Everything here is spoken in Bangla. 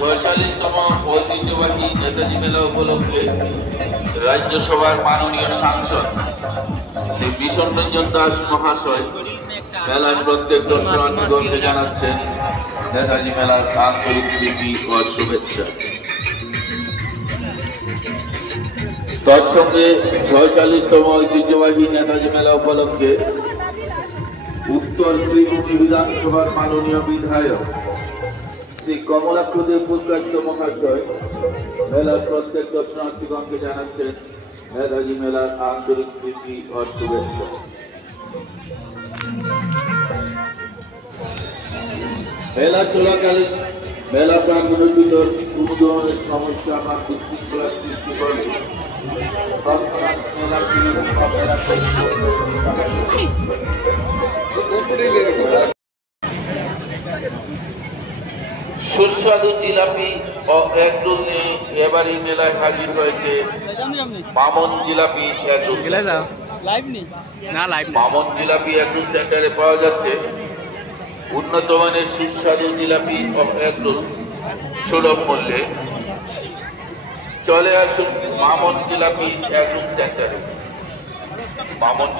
46তম ঐতিহ্যবাহী নেতাজি মেলা উপলক্ষে রাজ্যসভার মাননীয় সাংসদ শ্রী বিশন রঞ্জন দাস মহাশয় মেলার প্রত্যেক দর্শনার্থীগণকে জানাচ্ছেন নেতাজি মেলার আন্তরিক প্রীতি ও শুভেচ্ছা। তৎসঙ্গে 46তম ঐতিহ্যবাহী নেতাজি মেলা উপলক্ষে উত্তর শ্রীভূমি বিধানসভার মাননীয় বিধায়ক শ্রী কমলাক্ষ দেব পুরকায়স্থ মহাশয় মেলার প্রত্যেক দর্শনার্থীগণকে জানাচ্ছেন নেতাজি মেলার আন্তরিক প্রীতি ও শুভেচ্ছা। মেলা চলাকালীন মেলা প্রাঙ্গণের ভিতর কোনো ধরনের সমস্যা বা বিশৃঙ্খলার সৃষ্টি করলে সুস্বাদু জিলাপি ও একদম নিয়ে এবারই মেলায় হাজির হয়েছে মামন জিলাপি মামন জিলাপি একদম সেন্টারে পাওয়া যাচ্ছে উন্নত মানের সুস্বাদু জিলাপি ও একদম সুলভ মূল্যে। চলে আসুন মামন জিলাপি একদম সেন্টারে। মামন